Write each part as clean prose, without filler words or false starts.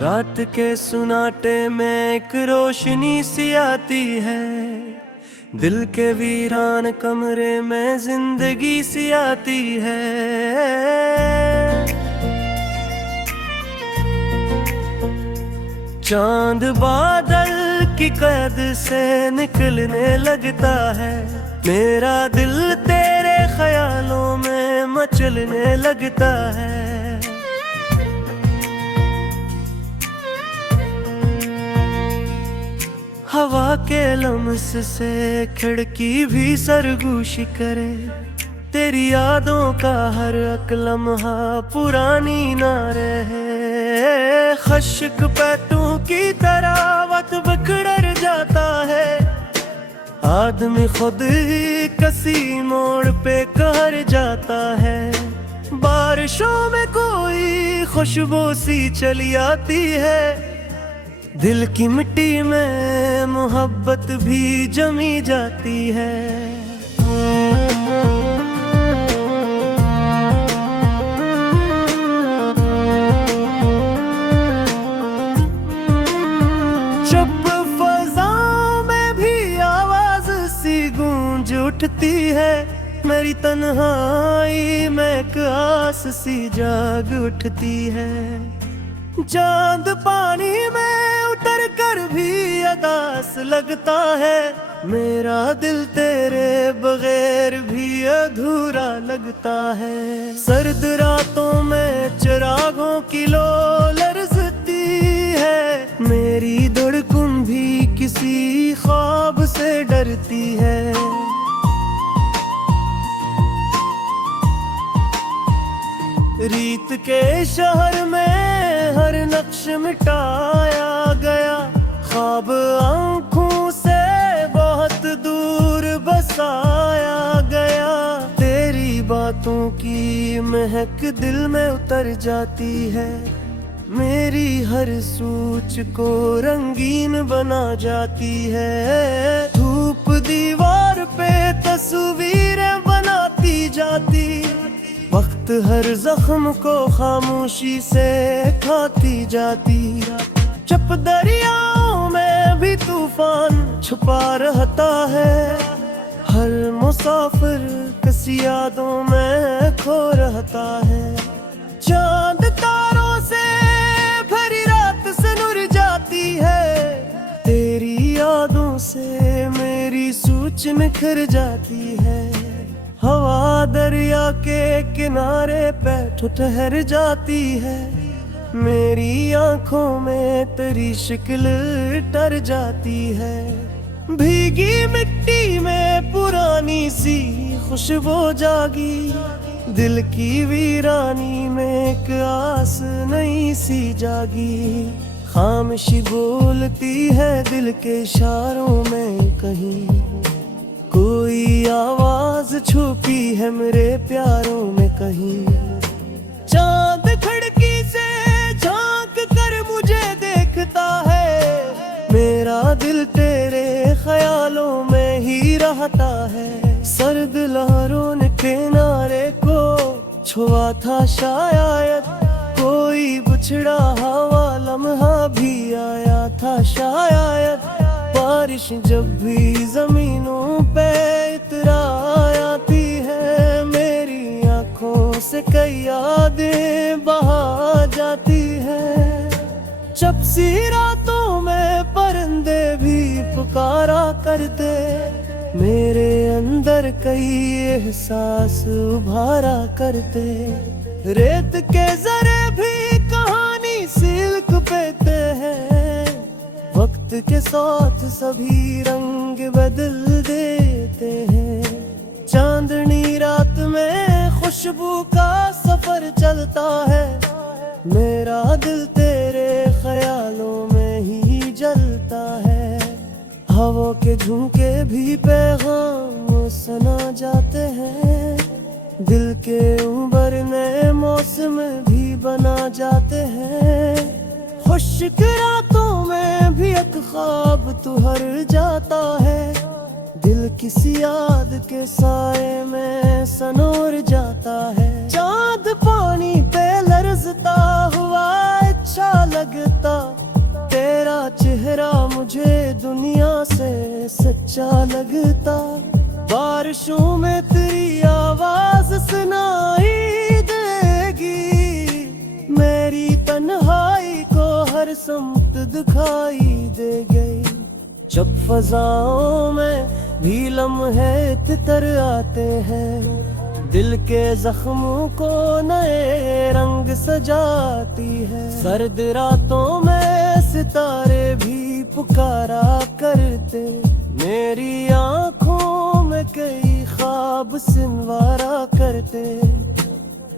रात के सुनाटे में एक रोशनी सी आती है, दिल के वीरान कमरे में जिंदगी सी आती है। चांद बादल की कैद से निकलने लगता है, मेरा दिल तेरे ख्यालों में मचलने लगता है। हवा के लम्स से खिड़की भी सरगोशी करे, तेरी यादों का हर एक लम्हा पुरानी ना रहे। खश्क पैटों की तरह वक्त बिखर जाता है, आदमी खुद ही किसी मोड़ पे कहर जाता है। बारिशों में कोई खुशबू सी चली आती है, दिल की मिट्टी में मोहब्बत भी जमी जाती है। जब फज़ाओं में भी आवाज सी गूंज उठती है, मेरी तन्हाई में एक आस सी जाग उठती है। चांद पानी में उतर कर भी अदास लगता है, मेरा दिल तेरे बगैर भी अधूरा लगता है। सर्द रातों में चिरागों की लो लरजती है, मेरी धड़कन भी किसी ख्वाब से डरती है। रीत के शहर में हर नक्श मिटाया गया, ख्वाब आंखों से बहुत दूर बसाया गया। तेरी बातों की महक दिल में उतर जाती है, मेरी हर सोच को रंगीन बना जाती है। धूप दीवार पे तस्वीरें बनाती जाती, वक्त हर जख्म को खामोशी से खाती जाती। चप दरियाओं में भी तूफान छुपा रहता है, हर मुसाफिर किसी यादों में खो रहता है। चांद तारों से भरी रात से नुर जाती है, तेरी यादों से मेरी सोच निखर जाती है। हवा दरिया के किनारे पे ठहर जाती है, मेरी आंखों में तेरी शक्ल डर जाती है। भीगी मिट्टी में पुरानी सी खुशबू जागी, दिल की वीरानी में एक आस नई सी जागी। खामोशी बोलती है दिल के इशारों में, कहीं कोई आवाज छुपी है मेरे प्यारों में कहीं। चांद खिड़की से झांक कर मुझे देखता है, मेरा दिल तेरे ख्यालों में ही रहता है। सर्द लहरों ने किनारे को छुआ था, शायद कोई बिछड़ा हवा लम्हा भी आया था। शायद बारिश जब भी जमीनों पे इतरा आती है, मेरी आंखों से कई यादें बहा जाती है। जब सी रातों में परिंदे भी पुकारा करते, मेरे अंदर कई एहसास उभारा करते। रेत के जरे भी कहानी सिल्क पेते हैं, वक्त के साथ सभी रंग बदल देते हैं। चांदनी रात में खुशबू का सफर चलता है, मेरा दिल तेरे ख्यालों में ही जलता है। हवा के झोंके भी पैगाम सुना जाते हैं, दिल के उभरने मौसम भी बना जाते हैं। खुश्क रातों में भी एक ख्वाब तू हर जाता है, दिल किसी याद के साए में सनोर जाता है। चांद पानी पे लरजता हुआ अच्छा लगता, तेरा चेहरा मुझे दुनिया से सच्चा लगता। बारिशों में तेरी आवाज सुनाई देगी, मेरी तन्हाई को हर सम्त दिखाई दे गई। जब फजाओं में भी लम्हे तितर आते हैं, दिल के जख्मों को नए रंग सजाती है। सर्द रातों में सितारे भी पुकारा करते, मेरी आंखों में कई ख्वाब सिनवारा करते।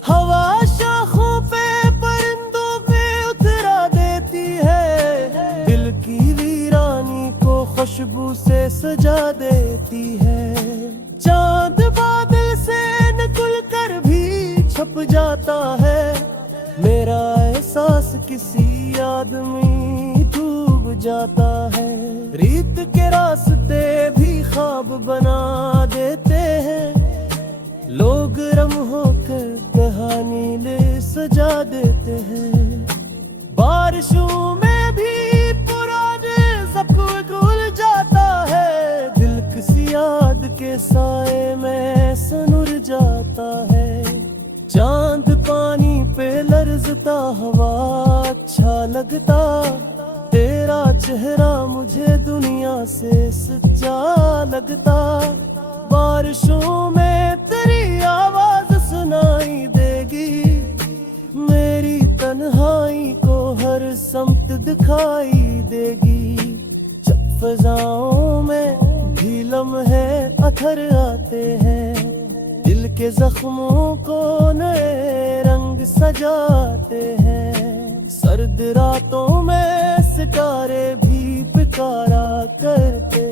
हवा शाखों पे परिंदों पे उतरा देती है, दिल की वीरानी को खुशबू से सजा देती है। चांद बादल से निकल कर भी छप जाता है, मेरा एहसास किसी याद में डूब जाता है। रीत के रास्ते भी ख्वाब बना देते हैं, लोग रम होकर कहानी ले सजा देते हैं। बारिशों में भी पुराने ज़ख्म खुल जाता है, दिल किसी याद के साए में सनुर जाता है। चांद पानी पे लर्जता हवा अच्छा लगता, तेरा चेहरा मुझे दुनिया से सच्चा लगता। बारिशों में तेरी आवाज सुनाई देगी, मेरी तन्हाई को हर सम्त दिखाई देगी। जब फजाओं में भी लम्हे अथर आते हैं, दिल के जख्मों को नए रंग सजाते हैं। सर्द रातों में सितारे भी पुकारा करते,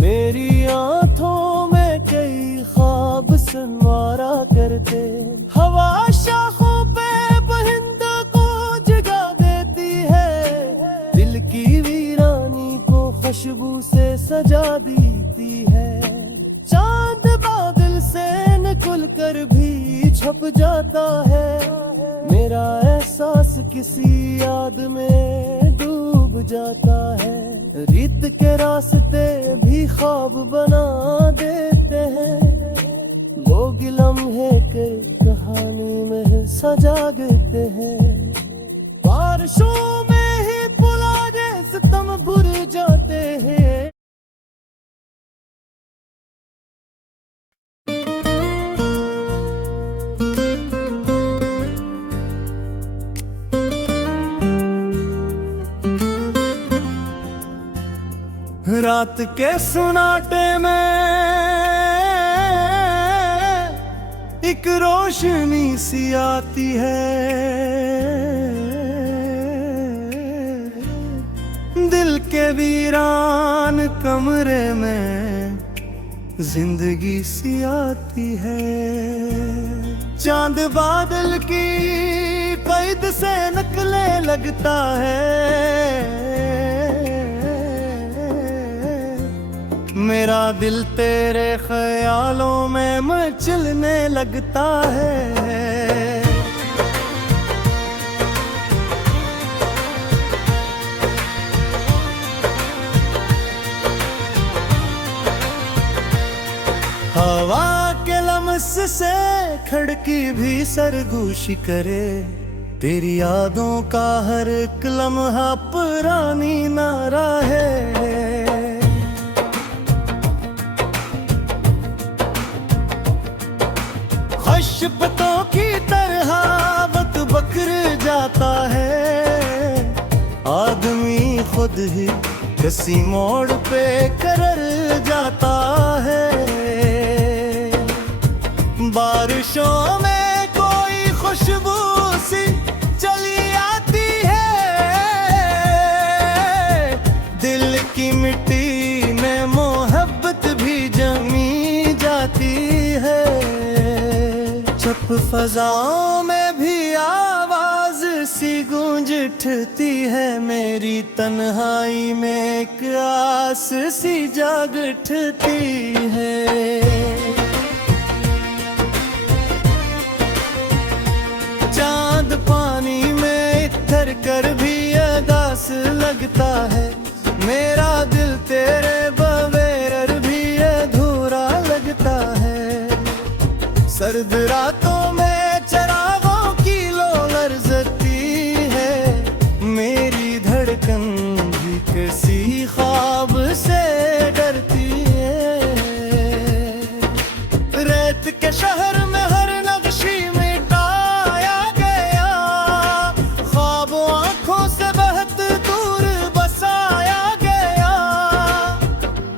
मेरी आंखों में कई ख्वाब सुनवारा करते। हवा शाखों पे परिंदों को जगा देती है, दिल की वीरानी को खुशबू से सजा देती है। चांद बादल से निकल कर भी छप जाता है, मेरा एहसास किसी याद में डूब जाता है। रीत के रास्ते भी ख्वाब बना देते हैं, लोग लम्हे के कहानी में सजा देते हैं। बारिशों में ही पुराने सितम भूल जाते हैं। रात के सुनाटे में एक रोशनी सी आती है, दिल के वीरान कमरे में जिंदगी सी आती है। चांद बादल की कैद से निकले लगता है, मेरा दिल तेरे ख्यालों में मचलने लगता है। हवा के लम्स से खिड़की भी सरगोशी करे, तेरी यादों का हर एक लम्हा पुरानी नारा है। खुशबतों की तरह वक्त बकर जाता है, आदमी खुद ही किसी मोड़ पे करर जाता है। बारिशों में कोई खुशबू सी चली आती है, दिल की मिट्टी में मोहब्बत भी जमी जाती है। चुप फजाओं में भी आवाज सी गूंज उठती है, मेरी तन्हाई में एक आस सी जाग उठती है। चांद पानी में इतर कर भी लगता है, मेरा दिल तेरे बगैर भी अधूरा लगता है। सर्द रातों में चरागों की लो लरजती है, मेरी धड़कन भी किसी ख्वाब से डरती है। रेत के शहर में हर नक्शी मिटाया गया, ख्वाब आंखों से बहुत दूर बसाया गया।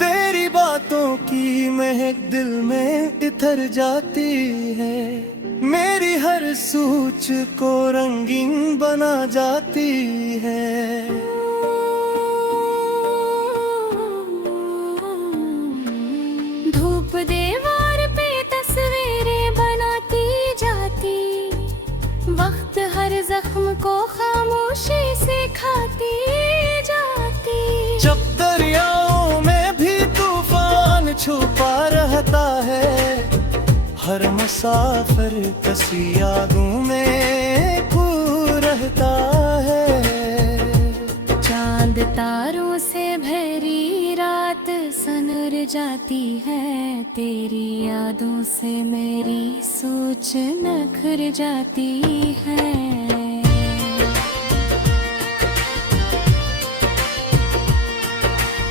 तेरी बातों की महक दिल में इतर जाती है, मेरी हर सोच को रंगीन बना जाती है। धूप दीवार पे तस्वीरें बनाती जाती, वक्त हर जख्म को खामोशी से खाती जाती। जब दरियाओं में भी तूफान छुपा रहता है, हर मुसाफिर कसी यादों में खो रहता है। चांद तारों से भरी रात सनर जाती है, तेरी यादों से मेरी सोच नखर जाती है।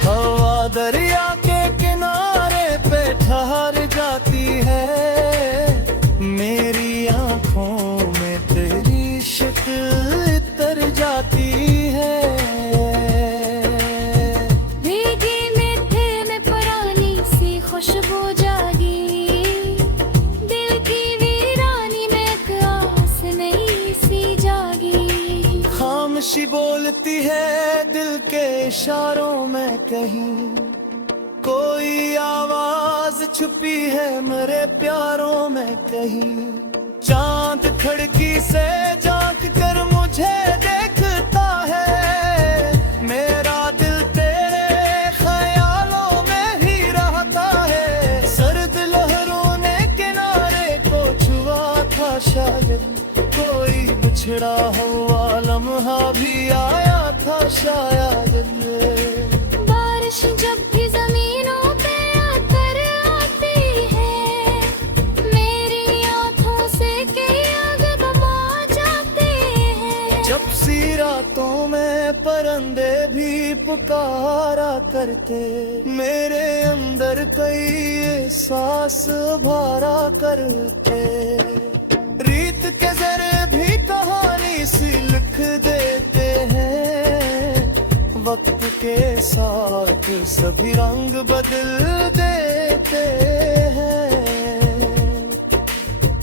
हवा दरिया के किनारे पे ठहर जाती है, मेरी आंखों में तेरी शक्ल तर जाती है। भीगी मिट्टी में पुरानी सी खुशबू जागी, दिल की वीरानी में एक आस नई सी जागी। खामोशी बोलती है दिल के इशारों में, कहीं कोई आवाज छुपी है मेरे प्यारों में कहीं। चांद खिड़की से झांक कर मुझे देखता है, मेरा दिल तेरे ख्यालों में ही रहता है। सर्द लहरों ने किनारे को छुआ था, शायद कोई बिछड़ा हुआ लम्हा भी आया था शायद। बारिश जब भी जमीनों पे आकर आती है, मेरी आंखों से कई आग बमा जाते हैं। जब सी रातों में परिंदे भी पुकारा करते, मेरे अंदर कई एहसास भरा करते। रीत के जरे भी कहानी सी लिख देते हैं, वक्त के साथ सभी रंग बदल देते हैं।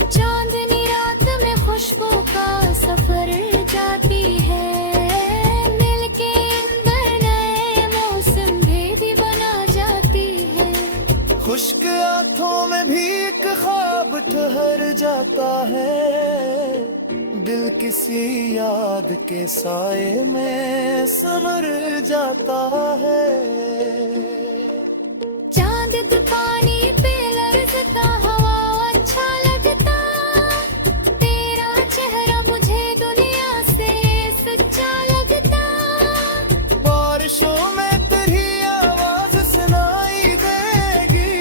चांदनी रात में खुशबू का सफर जाती है, दिल के अंदर नए मौसम भी बना जाती है। खुश्क आंखों में भी एक ख्वाब ठहर जाता है, दिल किसी याद के साए में समर जाता है। चांद तो पानी पे लरजता, हवा अच्छा लगता, तेरा चेहरा मुझे दुनिया से सच्चा लगता। बारिशों में तेरी आवाज सुनाई देगी,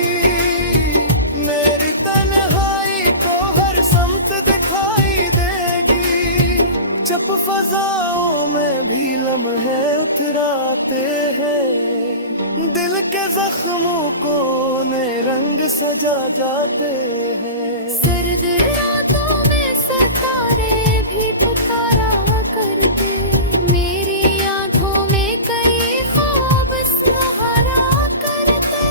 मेरी तन्हाई को हर समत दिखाई देगी। जब फजाओं में भी लम्हे उतराते हैं, दिल के जख्मों को नए रंग सजा जाते हैं। सर्द रातों में सितारे भी पुकारा करते, मेरी आंखों में कई ख्वाब सहारा करते।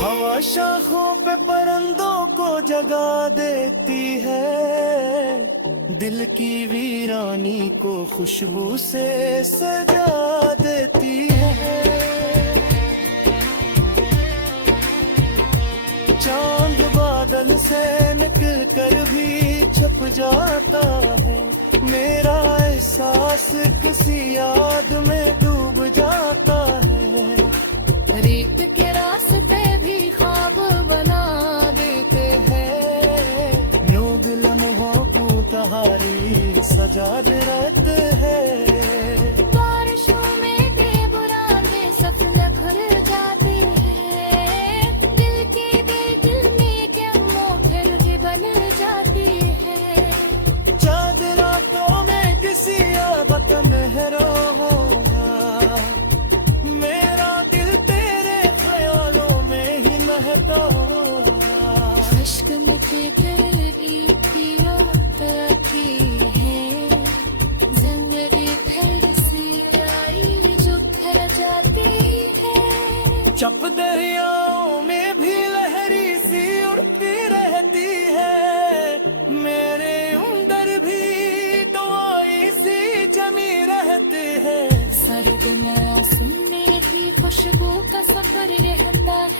हवा शाखों पे परिंदों को जगा देती है, दिल की वीरानी को खुशबू से सजा देती है। चांद बादल से निकल कर भी छुप जाता है, मेरा एहसास किसी याद में डूब जाता है। रीत के रास्ते भी ख्वाब बना देते हैं, लोग लम्हों को तहारी सजा देते हैं। बारिशों में रहता इश्क मुझे दिल की आती है, जिंदगी फिर से आई जो फिर जाती है। चप दरियाओं में भी लहरी सी उड़ती रहती है, मेरे अंदर भी दुआई सी जमी रहती है। सर्द में सुनने की खुशबू का सफर रहता है।